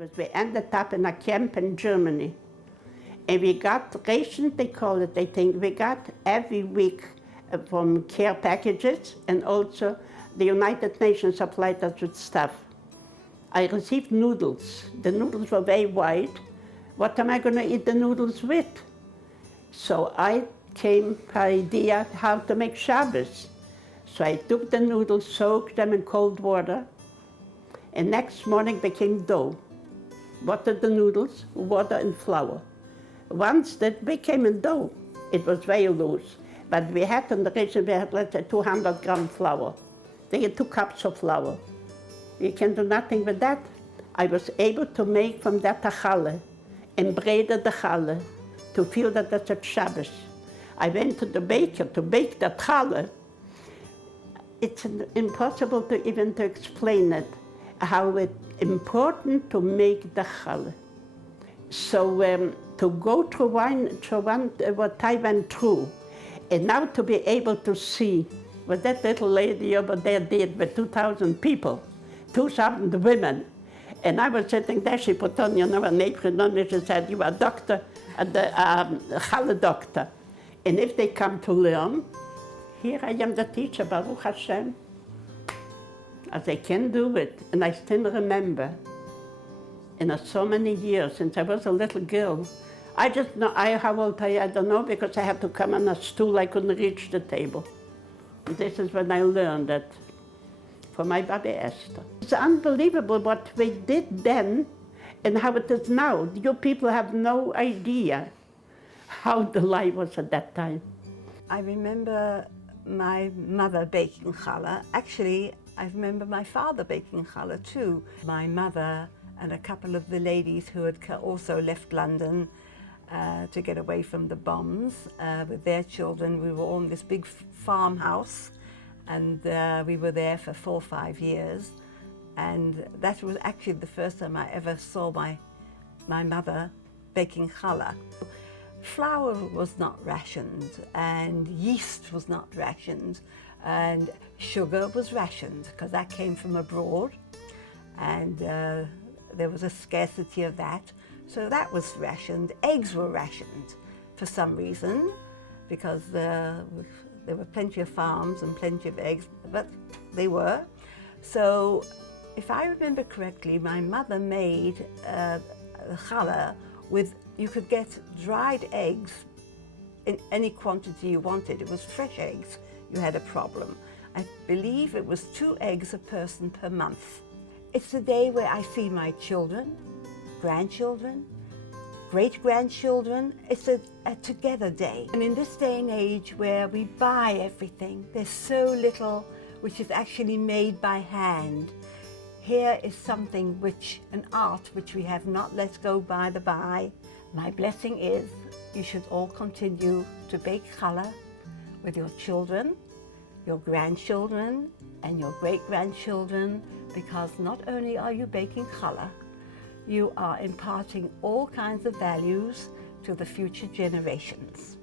We ended up in a camp in Germany. And we got ration, they call it, I think. We got every week from care packages, and also the United Nations supplied us with stuff. I received noodles. The noodles were very white. What am I going to eat the noodles with? So I came to the idea how to make Shabbos. So I took the noodles, soaked them in cold water, and next morning became dough. Buttered the noodles, water and flour. Once that became a dough, it was very loose. But we had in the ration, we had, let's say, 200 gram flour. They had 2 cups of flour. You can do nothing with that. I was able to make from that a challah, and braided the challah, to feel that that's a Shabbos. I went to the baker to bake the challah. It's impossible to even to explain it, how it's important to make the challah. So to go through what I went through, and now to be able to see what that little lady over there did with 2,000 people, 2,000 women. And I was sitting there, she put on, an apron on, and she said, "You are a doctor, the Challah doctor. And if they come to learn, here I am the teacher, Baruch Hashem." As I can do it, and I still remember, in so many years, since I was a little girl, I just know, how old I don't know, because I had to come on a stool, I couldn't reach the table. And this is when I learned that for my baby Esther. It's unbelievable what we did then and how it is now. You people have no idea how the life was at that time. I remember my mother baking challah. Actually, I remember my father baking challah too. My mother and a couple of the ladies who had also left London to get away from the bombs with their children. We were all in this big farmhouse, and we were there for 4 or 5 years. And that was actually the first time I ever saw my mother baking challah. Flour was not rationed, and yeast was not rationed, and sugar was rationed, because that came from abroad, and there was a scarcity of that. So that was rationed. Eggs were rationed for some reason, because there were plenty of farms and plenty of eggs, but they were. So if I remember correctly, my mother made challah with, you could get dried eggs in any quantity you wanted. It was fresh eggs, you had a problem. I believe it was 2 eggs a person per month. It's the day where I see my children, grandchildren, great-grandchildren. It's a together day. And in this day and age where we buy everything, there's so little which is actually made by hand. Here is something an art which we have not let go by the by. My blessing is you should all continue to bake challah with your children, your grandchildren, and your great-grandchildren, because not only are you baking challah, you are imparting all kinds of values to the future generations.